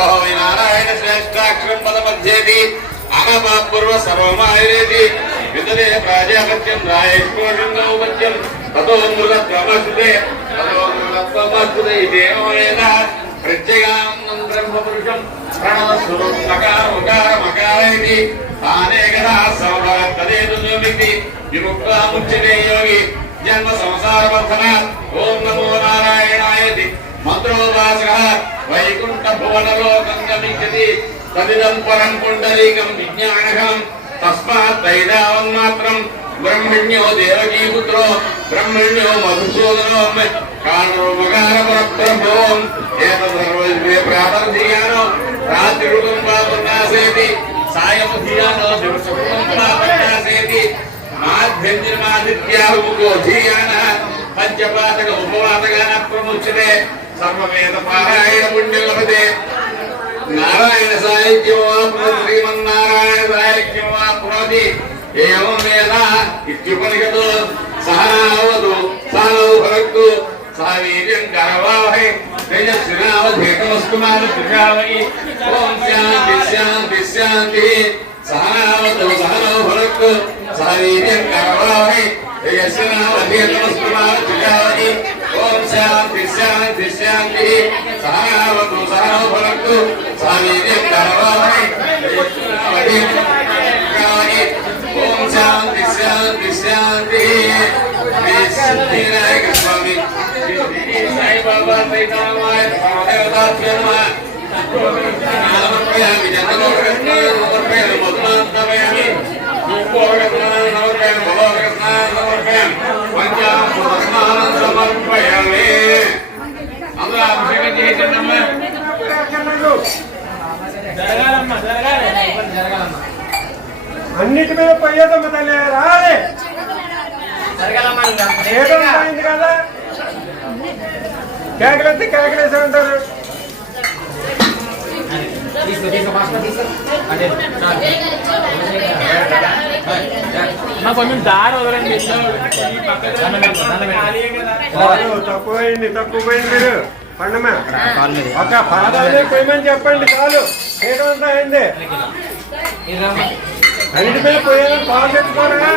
ఓం నారాయణ శ్రేష్టాక్షరం బలమధ్యేది అనమా పూర్వ సర్వమాయురేది. విదరే ప్రాజాపత్యం రాయేష్కోషం గౌపత్యం తతో మృగత్వమస్తుతే తతో మృగత్వమస్తుతే ఇదేవ ప్రత్యగానందం బ్రహ్మపురుషం. ప్రణవస్వరం మకారమకారేతి తానేకదా సౌభాత్తదేతు విముక్తాముచ్యతే యోగి. జన్మ సంసార బంధన వైకుంఠ భువనలోకం గమిష్యతి తదిదం పరం పుండరీకం విజ్ఞానకం తస్మాత్ వైదావం మాత్రం బ్రహ్మణ్యో దేవకీపుత్రో బ్రహ్మణ్యో మధుసూదనో కారణోపకార పరబ్రహ్మోం ఏతసర్వే ప్రాతర్ధియానో రాత్రిరుగం పాపన్నాసేతి సాయముధియానో దివసముఖం పాపన్నాసేతి మాధ్యంజనమాదిత్యాహుముఖోధీయాన పంచపాతక ఉపవాతగాన ప్రముచ్యతే. సర్వవేద పారాయణ పుణ్యం లభతే. నారాయణ సాహిత్యం వాప్నోతి శ్రీమన్నారాయణ సాహిత్యం వాప్నోతి ఏవం వేద ఇత్యుపనిషతు సహనావతు సహనౌ భరక్తు సహ వీర్యం కరవావహై. తేజస్వినావధేతమస్తు మానుషావై ఓం శాంతి శాంతి శాంతి. సహనావతు సహనౌ భరక్తు సహ వీర్యం కరవావహై. తేజస్వినావధేతమస్తు మానుషావై ఓం శాంతి శాంతి శాంతి సహనావతు సహనౌ ఓం శాంతి శాంతి శాంతి శ్రీ స్వామి సాయిబాబా సైతామాయ సమర్పయామి అందరూ అభిషేకం చేసేటమ్మా జరగాలమ్మా జరగాలి. జరగాలమ్మా అన్నిటి మీద పోయేదమ్మ తల్లి రాలే. జరగాలమ్మా ఏదో కదా. కేకలెత్తి కేకలేసి ఉంటారు తీసుకో తీసుకో అదే కొంచెం దారి వదలండి తక్కువైంది తక్కువ పోయింది మీరు. పండమా ఒక పాదాలే పోయమని చెప్పండి చాలు. ఏదంతా అయింది. అన్నిటి మీద పోయేదని పాలు తెచ్చుకోరా?